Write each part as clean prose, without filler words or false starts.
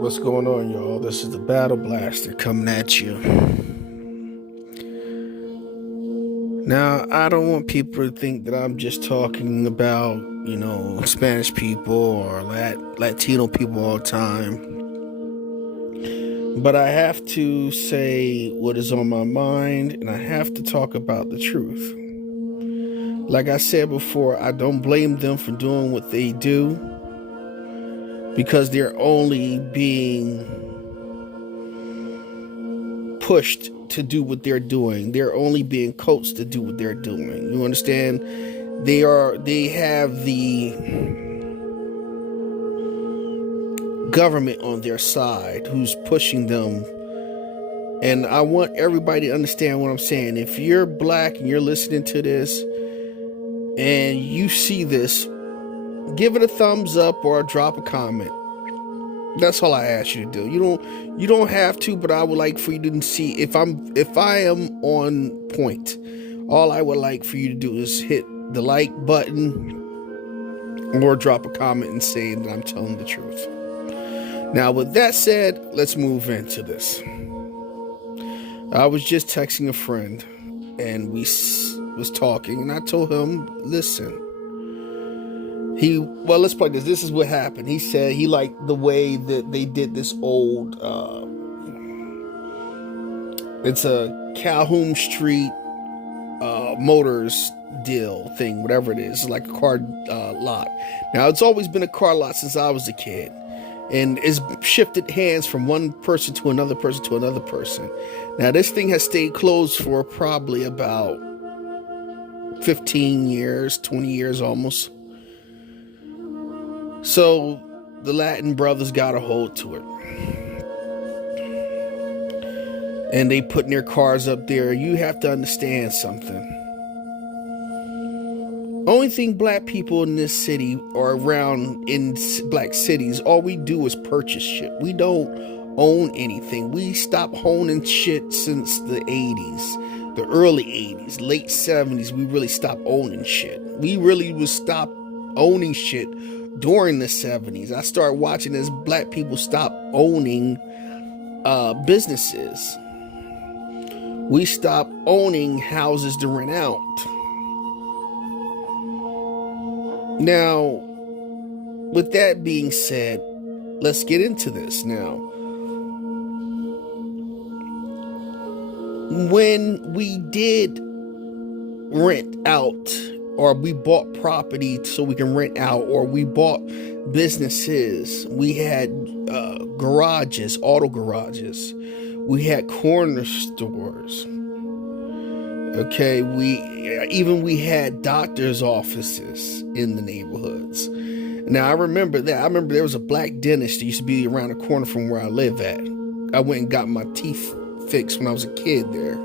What's going on, y'all? This is the Battle Blaster coming at you. Now, I don't want people to think that I'm just talking about, Spanish people or Latino people all the time. But I have to say what is on my mind, and I have to talk about the truth. Like I said before, I don't blame them for doing what they do because they're only being pushed to do what they're doing. They're only being coached to do what they're doing. You understand? They have the government on their side who's pushing them. And I want everybody to understand what I'm saying. If you're black and you're listening to this and you see this, give it a thumbs up or drop a comment. That's all I ask you to do. You don't have to, but I would like for you to see if I am on point. All I would like for you to do is hit the like button or drop a comment and say that I'm telling the truth. Now, with that said, let's move into this. I was just texting a friend and we was talking, and I told him, listen, let's play this. This is what happened. He said he liked the way that they did this old, it's a Calhoun Street Motors deal thing, whatever it is. It's like a car lot. Now, it's always been a car lot since I was a kid. And it's shifted hands from one person to another person to another person. Now, this thing has stayed closed for probably about 15 years, 20 years almost. So the Latin brothers got a hold to it. And they putting their cars up there. You have to understand something. Only thing black people in this city or around in black cities, all we do is purchase shit. We don't own anything. We stopped owning shit since the 80s, the early 80s, late 70s. We really stopped owning shit. We really was stopped owning shit during the 70s. I started watching as black people stop owning businesses. We stopped owning houses to rent out. Now, with that being said, let's get into this now. When we did rent out, or we bought property so we can rent out, or we bought businesses, we had garages, auto garages, we had corner stores. Okay, we had doctor's offices in the neighborhoods. Now, I remember that. I remember there was a black dentist that used to be around the corner from where I live at. I went and got my teeth fixed when I was a kid there.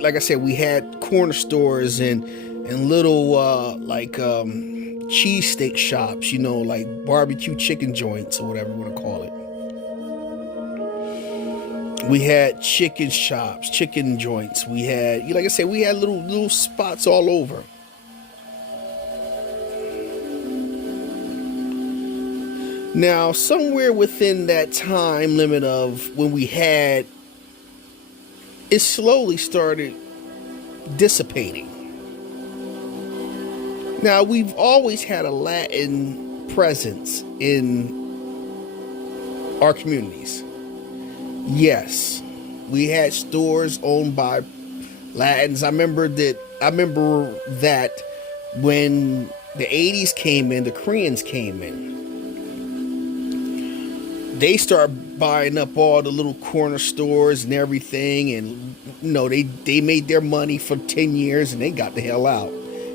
Like I said, we had corner stores and little cheesesteak shops, like barbecue chicken joints or whatever you want to call it. We had chicken shops, chicken joints. We had, like I said, we had little spots all over. Now, somewhere within that time limit of when we had, it slowly started dissipating. Now, we've always had a Latin presence in our communities. Yes, we had stores owned by Latins. I remember that when the 80s came in, the Koreans came in. They started buying up all the little corner stores and everything, and they made their money for 10 years and they got the hell out.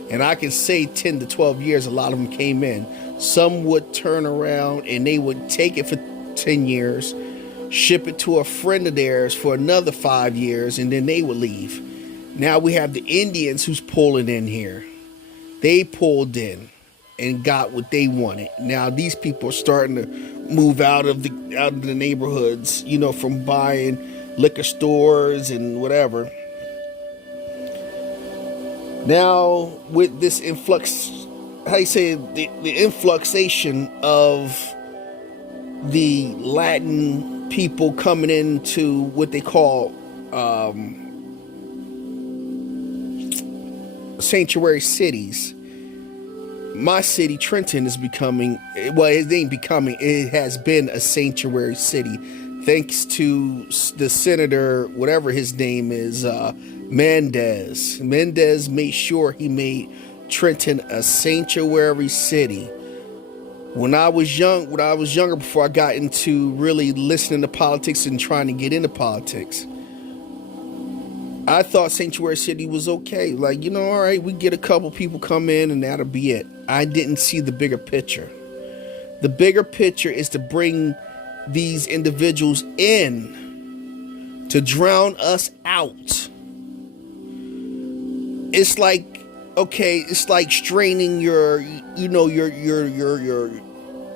And I can say 10 to 12 years, a lot of them came in. Some would turn around and they would take it for 10 years, ship it to a friend of theirs for another 5 years, and then they would leave. Now we have the Indians who's pulling in here. They pulled in and got what they wanted. Now these people are starting to move out of the neighborhoods, from buying liquor stores and whatever. Now with this influx how you say, the influxation of the Latin people coming into what they call sanctuary cities. My city, Trenton, is becoming, well, it ain't becoming, it has been a sanctuary city thanks to the senator, whatever his name is, Mendez. Mendez made sure he made Trenton a sanctuary city. When I was younger, before I got into really listening to politics and trying to get into politics, I thought Sanctuary City was okay. Like, all right, we get a couple people come in and that'll be it. I didn't see the bigger picture. The bigger picture is to bring these individuals in to drown us out. It's like, okay, it's like straining your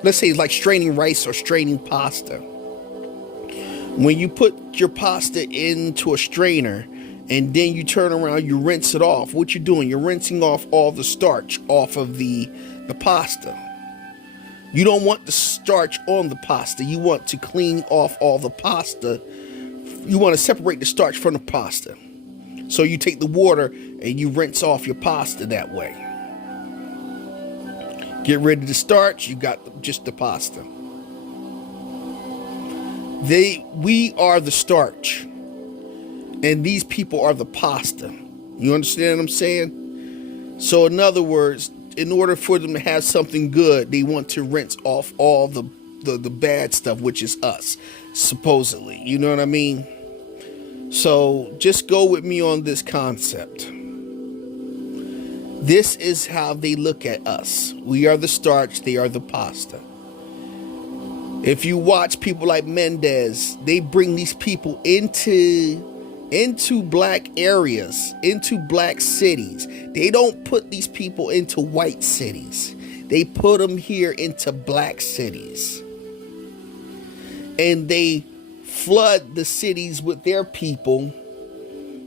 let's say it's like straining rice or straining pasta. When you put your pasta into a strainer and then you turn around, you rinse it off. What you're doing, you're rinsing off all the starch off of the pasta. You don't want the starch on the pasta. You want to clean off all the pasta. You want to separate the starch from the pasta. So you take the water and you rinse off your pasta that way. Get rid of the starch, you got just the pasta. We are the starch. And these people are the pasta. You understand what I'm saying? So in other words, in order for them to have something good, they want to rinse off all the bad stuff, which is us, supposedly. You know what I mean? So just go with me on this concept. This is how they look at us. We are the starch, they are the pasta. If you watch people like Mendez, they bring these people into black areas, into black cities. They don't put these people into white cities. They put them here into black cities. And they flood the cities with their people,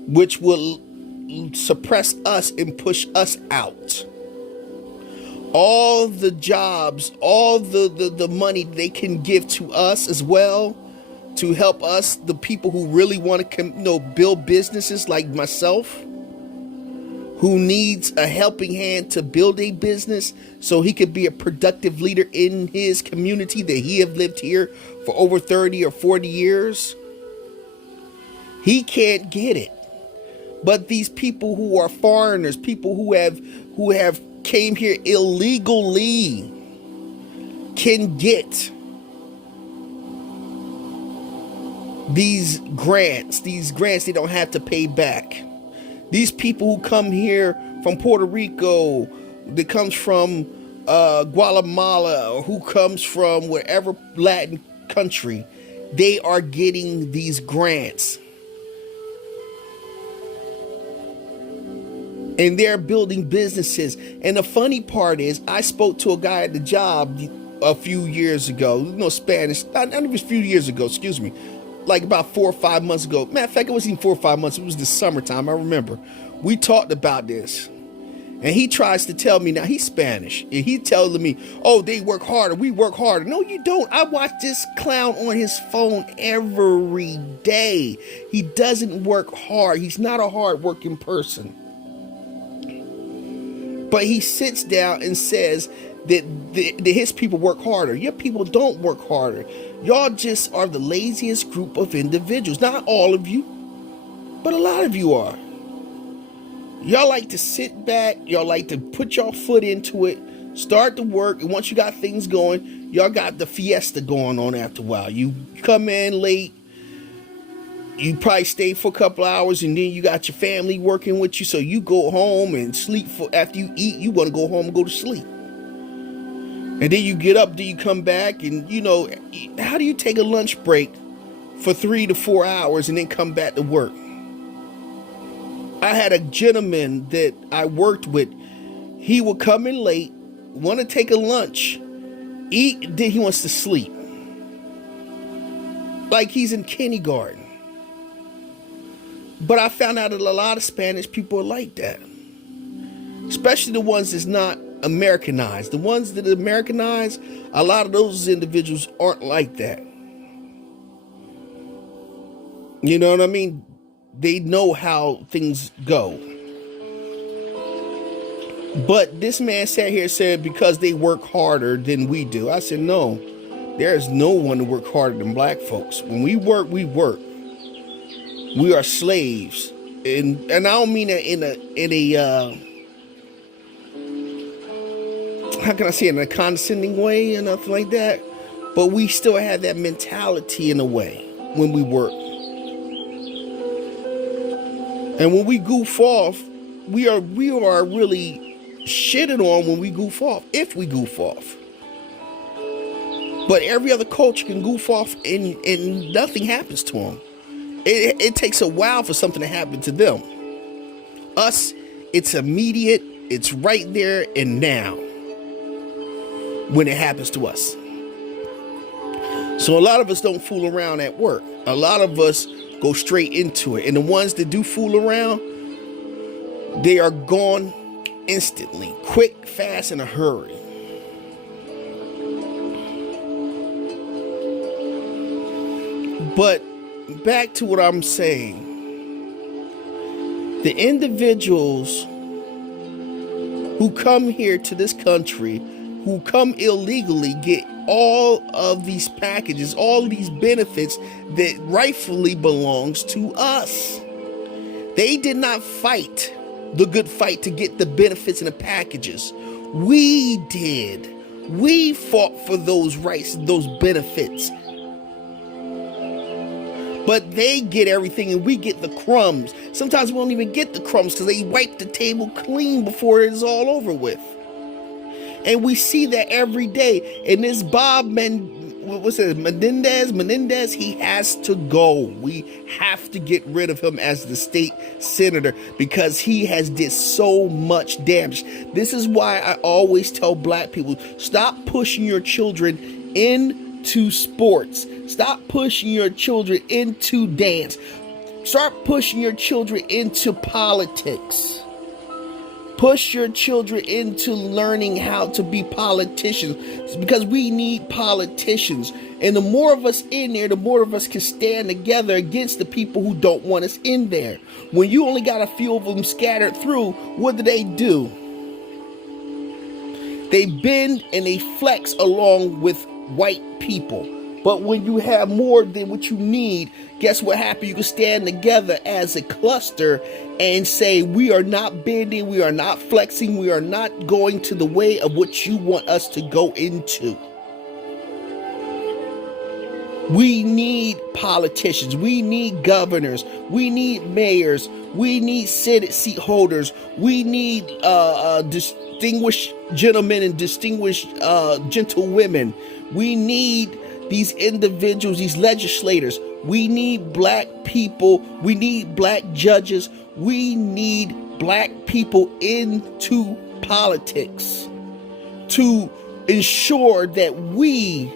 which will suppress us and push us out. All the jobs, all the money they can give to us as well, to help us, the people who really want to build businesses like myself, who needs a helping hand to build a business so he could be a productive leader in his community that he have lived here for over 30 or 40 years. He can't get it. But these people who are foreigners, people who have came here illegally, can get these grants they don't have to pay back. These people who come here from Puerto Rico, that comes from Guatemala, or who comes from wherever Latin country, they are getting these grants. And they're building businesses. And the funny part is, I spoke to a guy at the job a few years ago, Spanish, not even a few years ago, excuse me, like about 4 or 5 months ago. Matter of fact, it wasn't even 4 or 5 months. It was the summertime. I remember. We talked about this. And he tries to tell me, now he's Spanish, and he telling me, oh, they work harder. We work harder. No, you don't. I watch this clown on his phone every day. He doesn't work hard. He's not a hard-working person. But he sits down and says that his people work harder. Your people don't work harder. Y'all just are the laziest group of individuals. Not all of you, but a lot of you are. Y'all like to sit back. Y'all like to put your foot into it, start to work, and once you got things going, y'all got the fiesta going on after a while. You come in late. You probably stay for a couple hours, and then you got your family working with you, so you go home and sleep. After you eat, you want to go home and go to sleep. And then you get up, then you come back, and how do you take a lunch break for 3 to 4 hours and then come back to work? I had a gentleman that I worked with. He would come in late, want to take a lunch, eat, then he wants to sleep. Like he's in kindergarten. But I found out that a lot of Spanish people are like that. Especially the ones that's not Americanized. The ones that are Americanized, a lot of those individuals aren't like that. You know what I mean? They know how things go. But this man sat here and said because they work harder than we do. I said, no, there is no one to work harder than black folks. When we work, we work. We are slaves. And I don't mean that in a how can I say it, in a condescending way or nothing like that. But we still have that mentality in a way when we work. And when we goof off, we are really shitted on when we goof off, if we goof off. But every other culture can goof off and nothing happens to them. It takes a while for something to happen to them. Us, it's immediate, it's right there and now when it happens to us. So a lot of us don't fool around at work. A lot of us go straight into it. And the ones that do fool around, they are gone instantly, quick, fast, in a hurry. But back to what I'm saying. The individuals who come here to this country, who come illegally, get all of these packages, all these benefits that rightfully belongs to us. They did not fight the good fight to get the benefits and the packages. We did. We fought for those rights, those benefits. But they get everything and we get the crumbs. Sometimes we don't even get the crumbs because they wipe the table clean before it's all over with. And we see that every day. And this Menendez, he has to go. We have to get rid of him as the state senator because he has did so much damage. This is why I always tell black people, stop pushing your children into sports. Stop pushing your children into dance. Start pushing your children into politics. Push your children into learning how to be politicians because we need politicians. And the more of us in there, the more of us can stand together against the people who don't want us in there. When you only got a few of them scattered through, what do? They bend and they flex along with white people. But when you have more than what you need, guess what happens? You can stand together as a cluster and say, we are not bending, we are not flexing, we are not going to the way of what you want us to go into. We need politicians, we need governors, we need mayors, we need Senate seat holders, we need distinguished gentlemen and distinguished gentlewomen. We need these individuals, these legislators. We need black people. We need black judges. We need black people into politics to ensure that we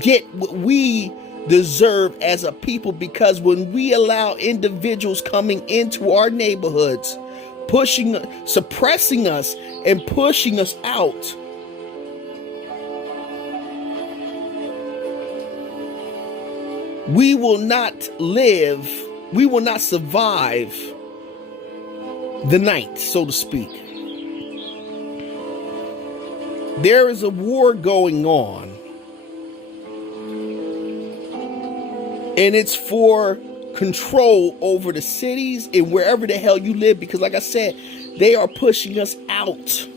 get what we deserve as a people. Because when we allow individuals coming into our neighborhoods, suppressing us and pushing us out, we will not live, we will not survive the night, so to speak. There is a war going on, and it's for control over the cities and wherever the hell you live, because like I said, they are pushing us out.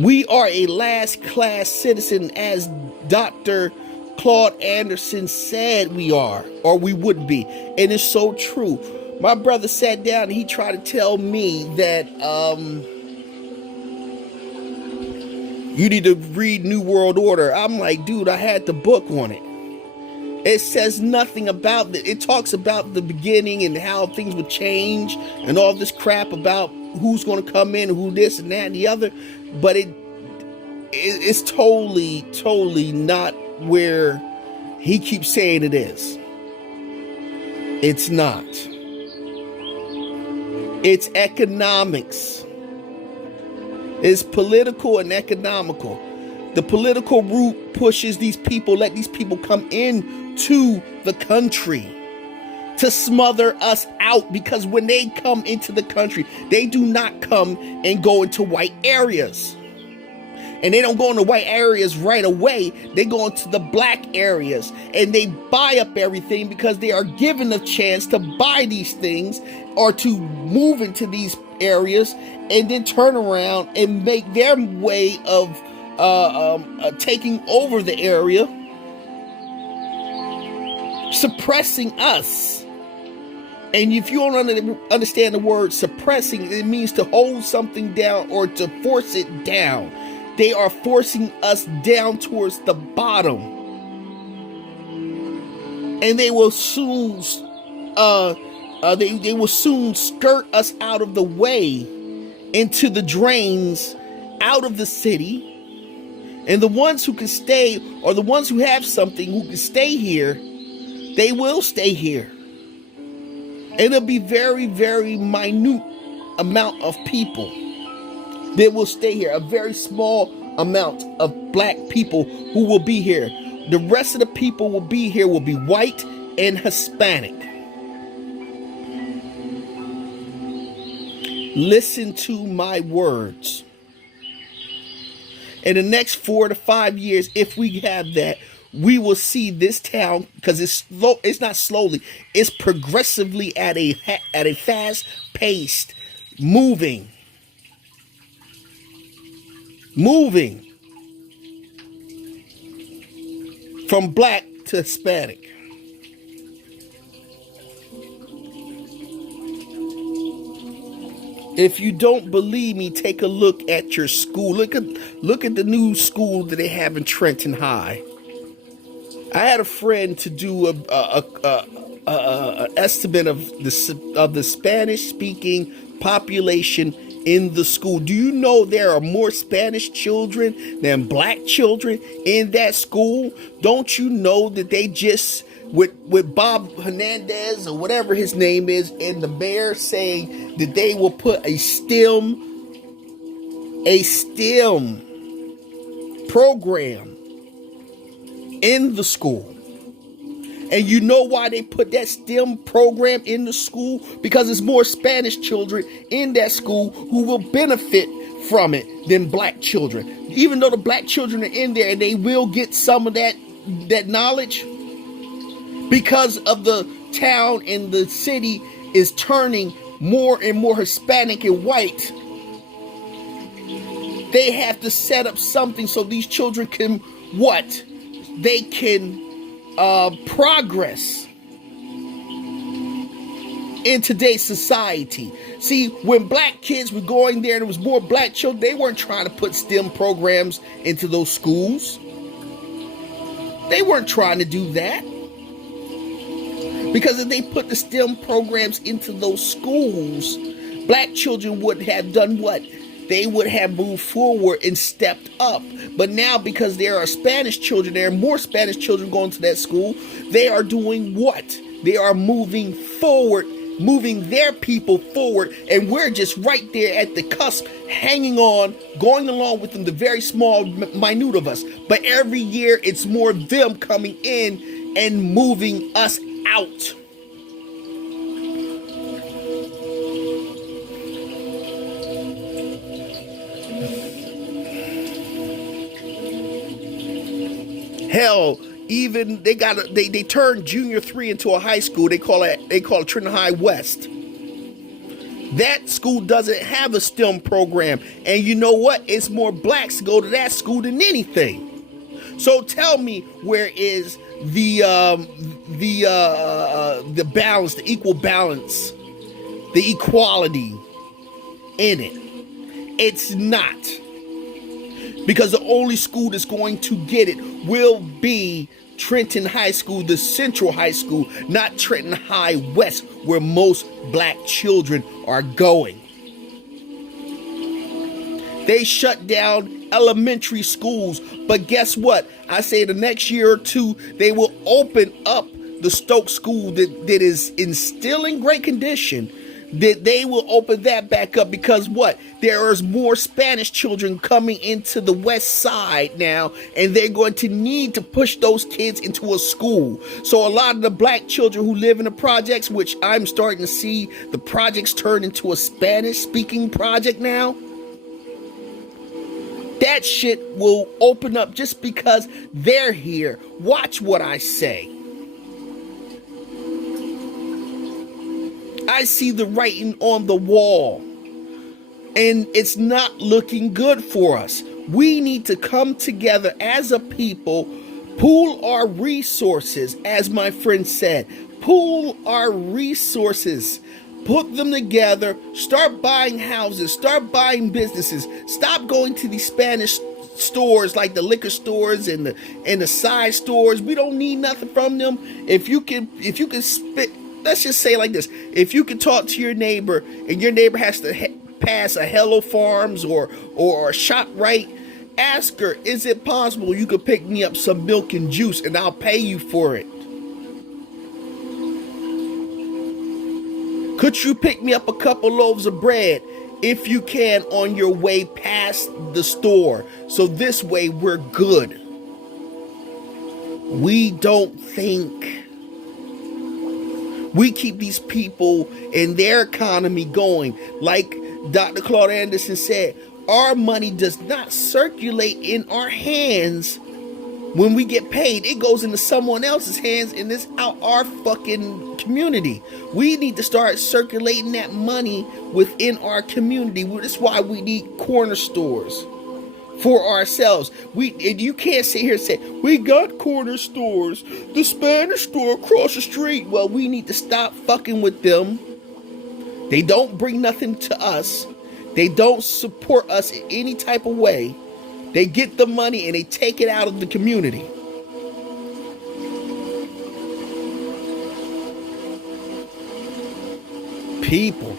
We are a last class citizen, as Dr. Claude Anderson said we are, or we would be. And it's so true. My brother sat down and he tried to tell me that you need to read New World Order. I'm like, dude, I had the book on it. It says nothing about it. It talks about the beginning and how things would change and all this crap about who's going to come in, who this and that and the other. But it's totally not where he keeps saying it is. It's not. It's economics. It's political and economical. The political route pushes these people, let these people come into the country to smother us out, because when they come into the country, they do not come and go into white areas. And they don't go into white areas right away. They go into the black areas and they buy up everything, because they are given a chance to buy these things or to move into these areas and then turn around and make their way of taking over the area, suppressing us. And if you don't understand the word suppressing, it means to hold something down or to force it down. They are forcing us down towards the bottom. And they will soon they will soon skirt us out of the way into the drains out of the city. And the ones who can stay, or the ones who have something who can stay here, they will stay here. And it'll be very, very minute amount of people that will stay here. A very small amount of black people who will be here. The rest of the people will be here will be white and Hispanic. Listen to my words. In the next 4 to 5 years, if we have that, we will see this town, because it's slow, it's not slowly, it's progressively at a fast-paced moving from black to Hispanic. If you don't believe me, take a look at your school. Look at the new school that they have in Trenton High. I had a friend to do an estimate of the Spanish-speaking population in the school. Do you know there are more Spanish children than black children in that school? Don't you know that they just, with Bob Hernandez or whatever his name is, and the mayor saying that they will put a STEM program in the school. And you know why they put that STEM program in the school? Because there's more Spanish children in that school who will benefit from it than black children. Even though the black children are in there and they will get some of that knowledge, because of the town and the city is turning more and more Hispanic and white, they have to set up something so these children can what? They can progress in today's society. See, when black kids were going there and there was more black children, they weren't trying to put STEM programs into those schools. They weren't trying to do that. Because if they put the STEM programs into those schools, black children would have done what? They would have moved forward and stepped up. But now, because there are Spanish children, there are more Spanish children going to that school, they are doing what? They are moving forward, moving their people forward, and we're just right there at the cusp, hanging on, going along with them, the very small, minute of us. But every year, it's more them coming in and moving us out. Hell, even they turned Junior 3 into a high school. They call it Trenton High West. That school doesn't have a STEM program, and you know what? It's more blacks go to that school than anything. So tell me, where is the balance, the equal balance, the equality in it? It's not. Because the only school that's going to get it will be Trenton High School, the Central High School, not Trenton High West, where most black children are going. They shut down elementary schools, but guess what? I say the next year or two, they will open up the Stokes School that is in still in great condition, that they will open that back up, because what? There is more Spanish children coming into the west side now, and they're going to need to push those kids into a school. So a lot of the black children who live in the projects, which I'm starting to see the projects turn into a Spanish speaking project now, that shit will open up just because they're here. Watch what I say. I see the writing on the wall, and it's not looking good for us. We need to come together as a people, pool our resources, as my friend said. Pool our resources. Put them together. Start buying houses. Start buying businesses. Stop going to these Spanish stores like the liquor stores and the side stores. We don't need nothing from them. If you can spit. Let's just say like this. If you can talk to your neighbor and your neighbor has to pass a Hello Farms or a ShopRite, ask her, is it possible you could pick me up some milk and juice and I'll pay you for it? Could you pick me up a couple loaves of bread if you can on your way past the store? So this way we're good. We don't think. We keep these people and their economy going. Like Dr. Claude Anderson said, our money does not circulate in our hands when we get paid. It goes into someone else's hands, and it's out our fucking community. We need to start circulating that money within our community. That's why we need corner stores for ourselves. And you can't sit here and say, we got corner stores, the Spanish store across the street. Well, we need to stop fucking with them. They don't bring nothing to us. They don't support us in any type of way. They get the money and they take it out of the community. People.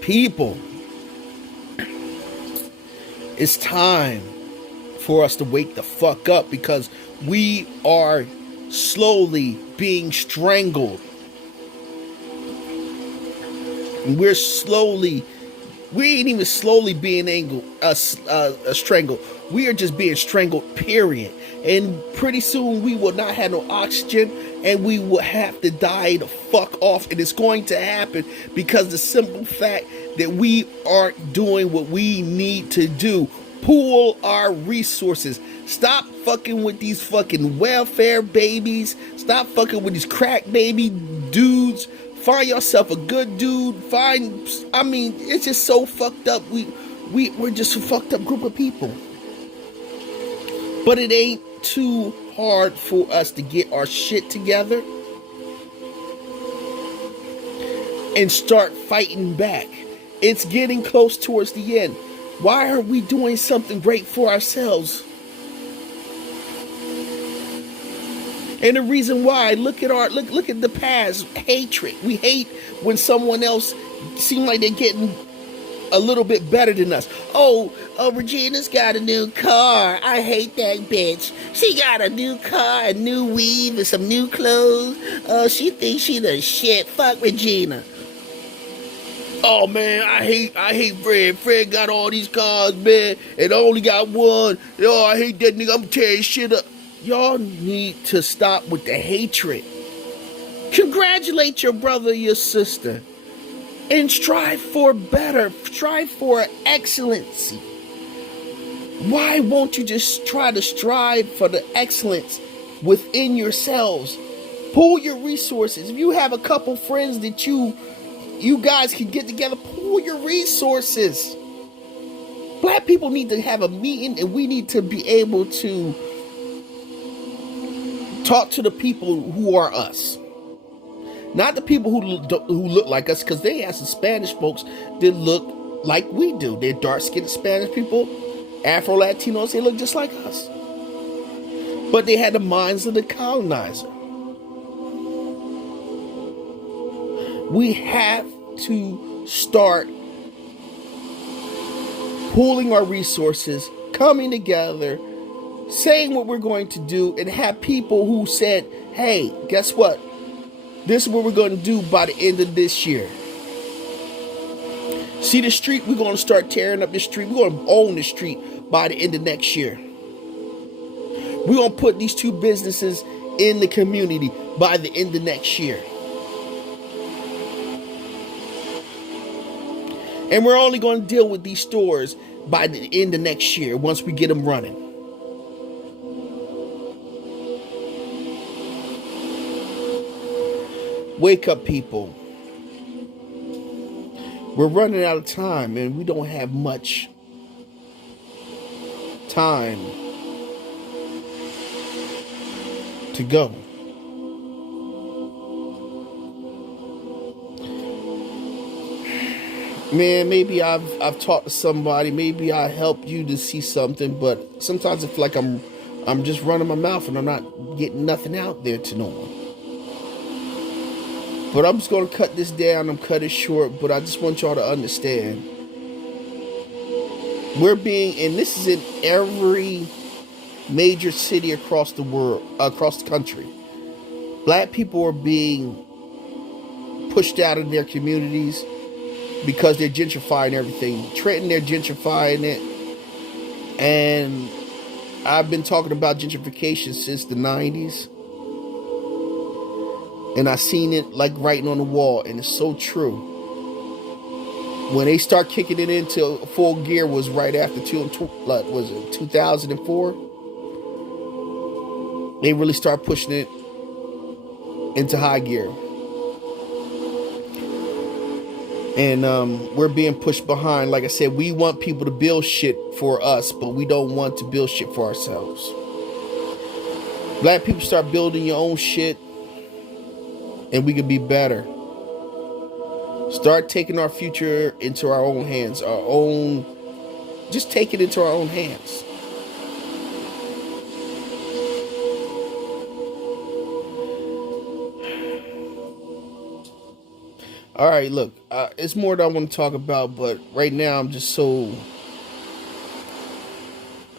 People. It's time for us to wake the fuck up, because we are slowly being strangled. We ain't even slowly being strangled. We are just being strangled, period. And pretty soon we will not have no oxygen, and we will have to die the fuck off. And it's going to happen because the simple fact that we aren't doing what we need to do. Pool our resources. Stop fucking with these fucking welfare babies. Stop fucking with these crack baby dudes. Find yourself a good dude. It's just so fucked up. We're just a fucked up group of people. But it ain't too hard for us to get our shit together and start fighting back. It's getting close towards the end. Why aren't we doing something great for ourselves? And the reason why, look at the past, hatred. We hate when someone else seems like they're getting a little bit better than us. Oh, Regina's got a new car. I hate that bitch. She got a new car, a new weave, and some new clothes. Oh, she thinks she the shit. Fuck Regina. Oh man, I hate Fred. Fred got all these cars, man, and I only got one. Oh, I hate that nigga. I'm tearing shit up. Y'all need to stop with the hatred. Congratulate your brother or your sister. And strive for better. Strive for excellency. Why won't you just try to strive for the excellence within yourselves? Pool your resources. If you have a couple friends that you guys can get together, pool your resources. Black people need to have a meeting, and we need to be able to talk to the people who are us. Not the people who look like us, because they have some Spanish folks that look like we do. They're dark-skinned Spanish people, Afro-Latinos, they look just like us. But they had the minds of the colonizer. We have to start pooling our resources, coming together, saying what we're going to do, and have people who said, hey, guess what? This is what we're going to do by the end of this year. See the street? We're going to start tearing up the street. We're going to own the street by the end of next year. We're going to put these 2 businesses in the community by the end of next year. And we're only going to deal with these stores by the end of next year once we get them running. Wake up, people. We're running out of time and we don't have much time to go. Man, maybe I've talked to somebody, maybe I helped you to see something, but sometimes it's like I'm just running my mouth and I'm not getting nothing out there to no one. But I'm just going to cut this down. I'm cut it short. But I just want y'all to understand. And this is in every major city across the world, across the country. Black people are being pushed out of their communities because they're gentrifying everything. Trenton, they're gentrifying it. And I've been talking about gentrification since the 90s. And I seen it like writing on the wall, and it's so true. When they start kicking it into full gear was right after 2004. They really start pushing it into high gear. And we're being pushed behind. Like I said, we want people to build shit for us, but we don't want to build shit for ourselves. Black people, start building your own shit, and we can be better. Start taking our future into our own hands. Just take it into our own hands. All right, look, it's more that I want to talk about, but right now I'm so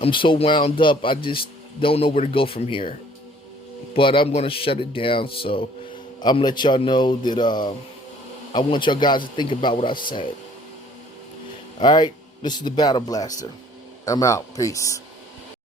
wound up. I just don't know where to go from here. But I'm going to shut it down, so I'm going to let y'all know that I want y'all guys to think about what I said. All right, this is the Battle Blaster. I'm out. Peace.